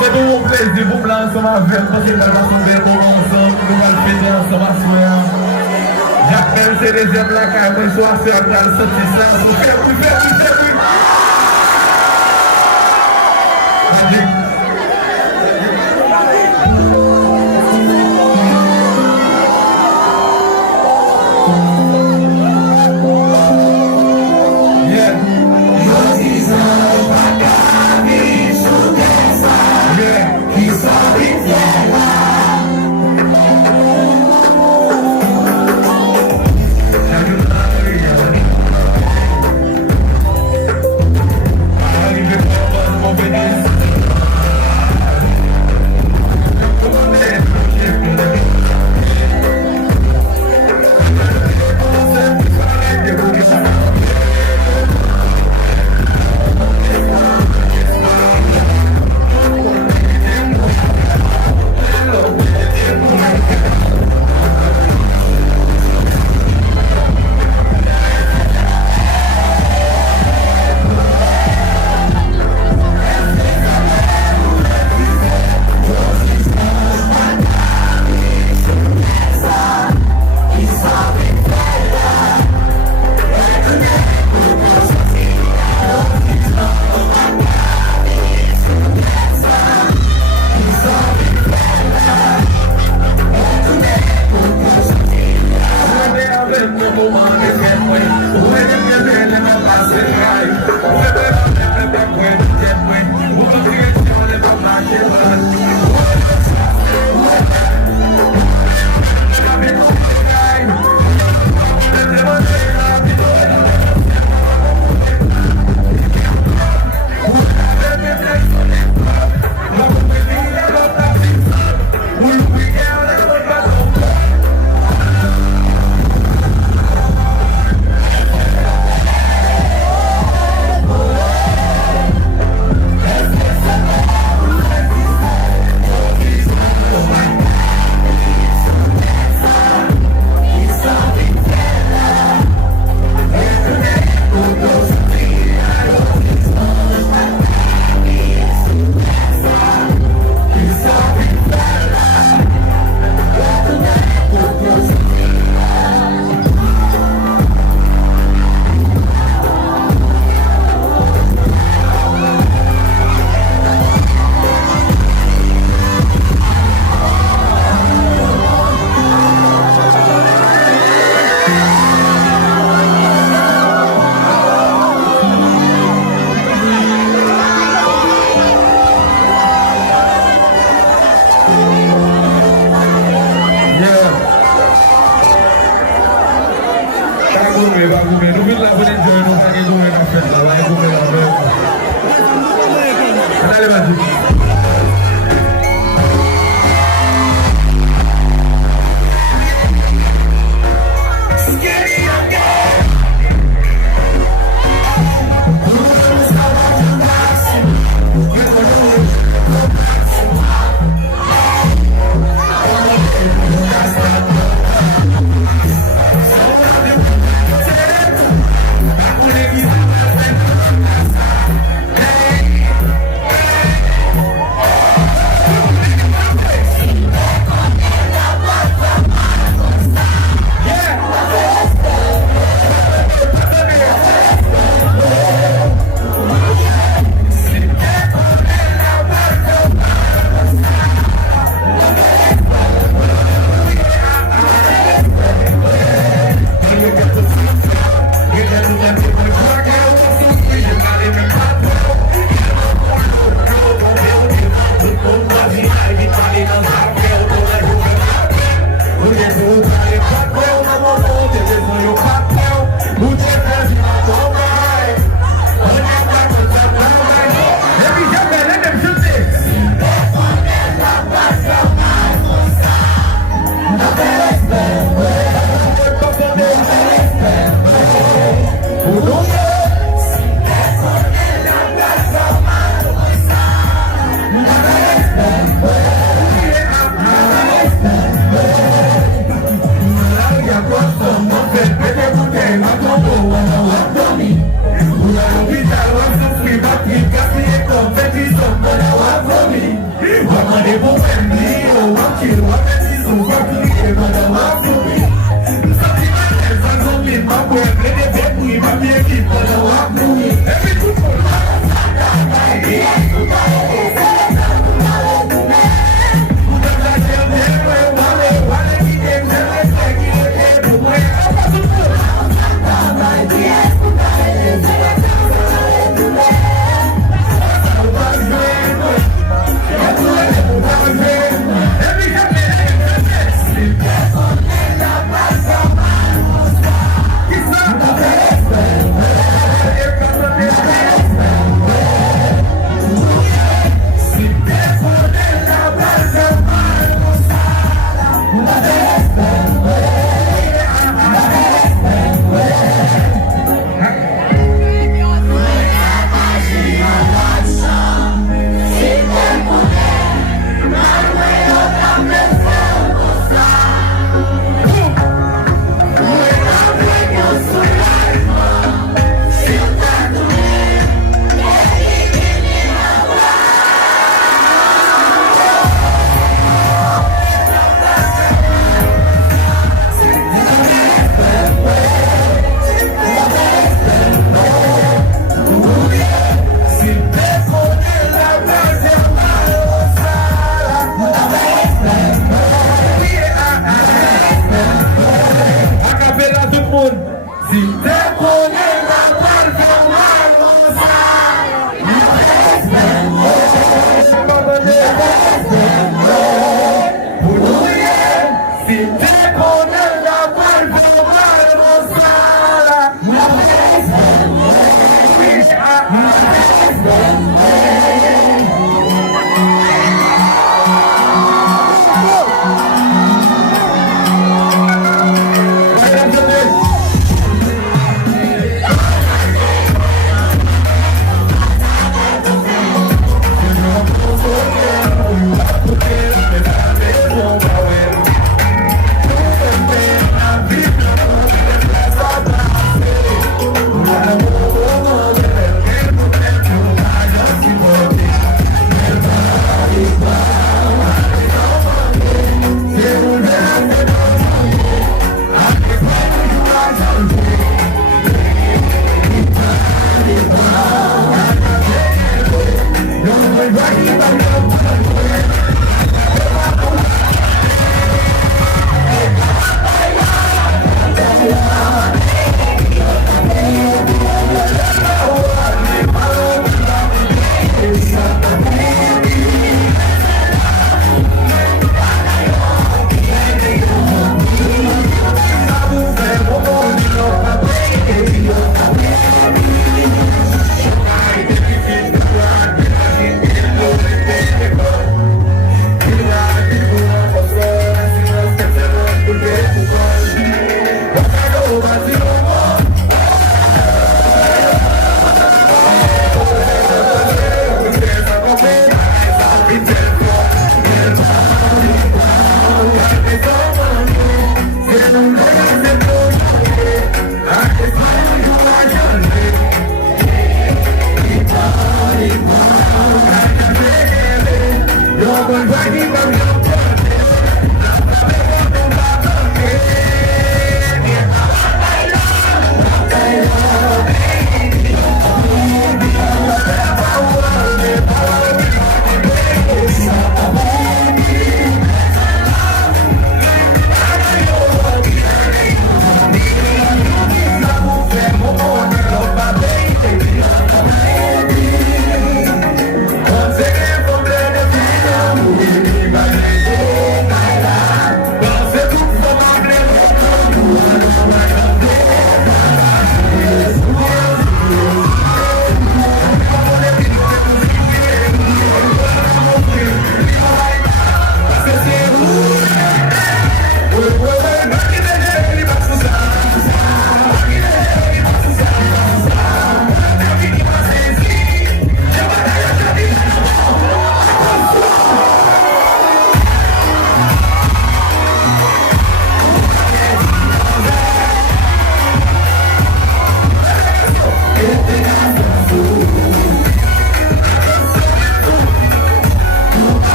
C'est pour mon plaisir, vous me lancez ma vie, parce que nous allons faire bon ensemble, nous allons faire ensemble à soir. J'appelle ces deuxièmes là, car moi, je suis en train de sortir ça, je fais plus. Nous venons là pour enjoyer, nous pas gagner la fête là, allez, vas-y.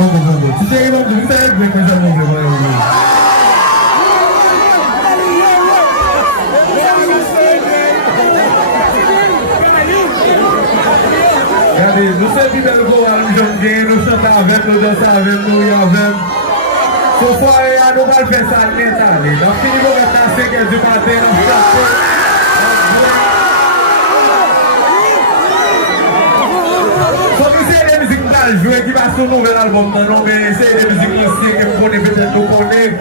Tu sais, il va me dire, vous savez que je vais regardez, nous sommes qui belle go à nous nous chantons avec nous, dansons avec nous, et avec. Ce soir, nous allons faire ça net. Donc, si nous mettons à 5 heures du matin, nous chantons. C'est des musiques que je jouer qui va sur le nouvel album, non, mais c'est des musiques aussi que vous connaissez peut-être, vous connaissez.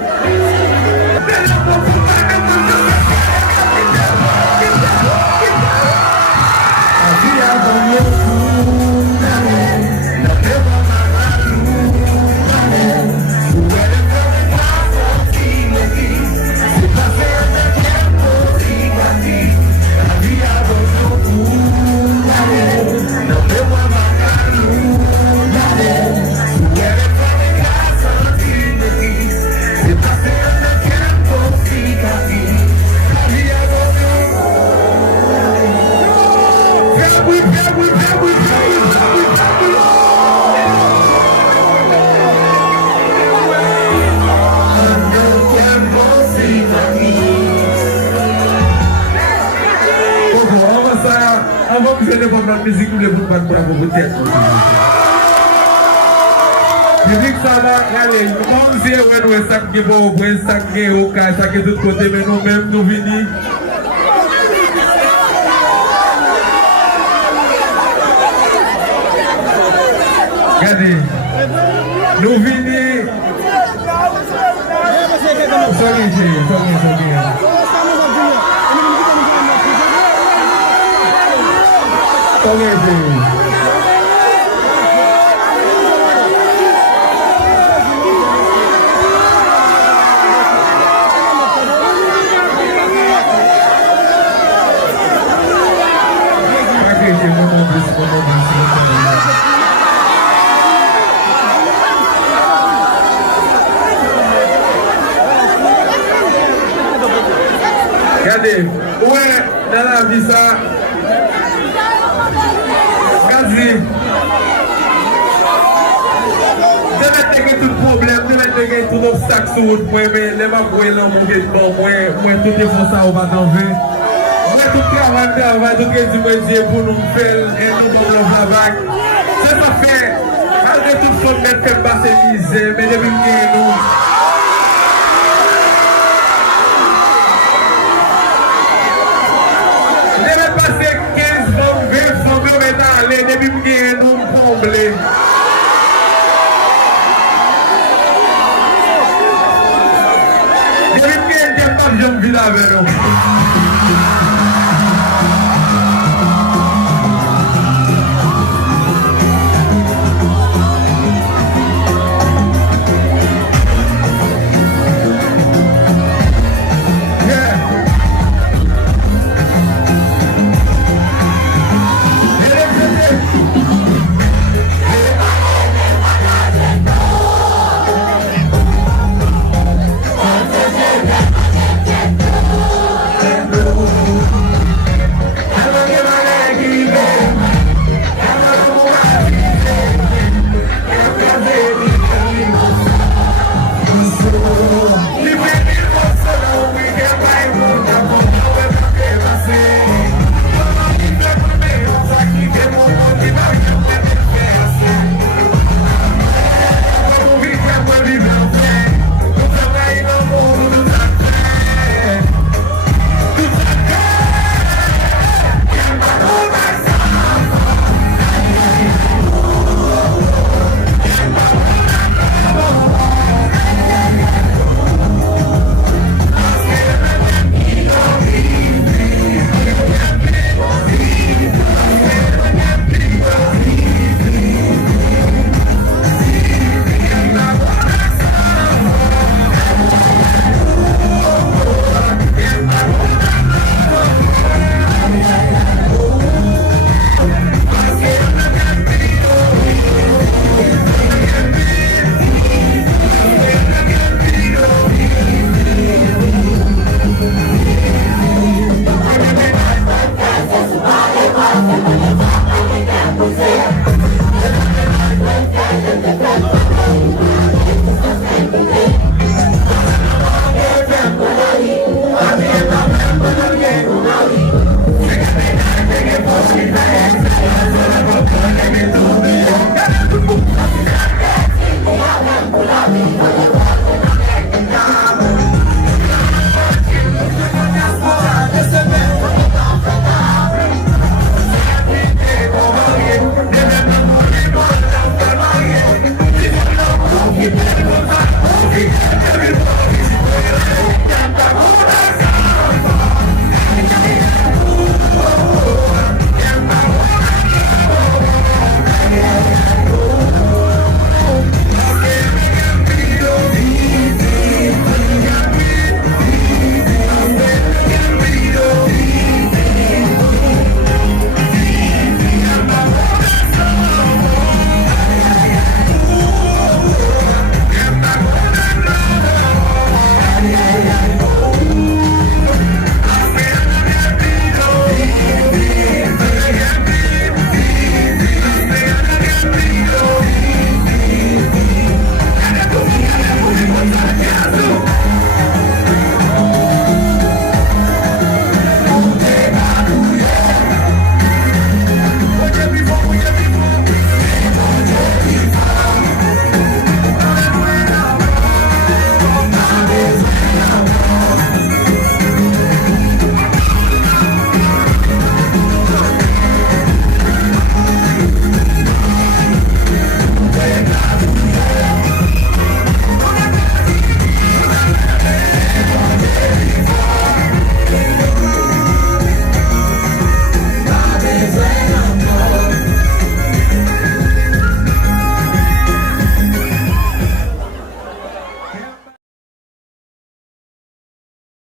Avant que je ne fasse la musique, vous ne pouvez pas pour vous tête. Je dis que ça va aller. Comme si on est sac de beau, on sac de haut, sac de tout côté, mais nous-mêmes, nous venons. Regardez, nous venons. Soyez. Regardez, ouais, dans la vie ça. Regardez. Je vais tout problème, je vais tout obstacle sur votre point, mais les ma boire là, mon gars, moi, tout est pour ça, on va t'enlever. Moi, tout travail, tout est pour nous faire et nous pour le travail. C'est ça fait, malgré tout le monde, fait passer misère, mais depuis que nous. Depuis que nous comblés. Depuis que nous sommes venus avec nous. Você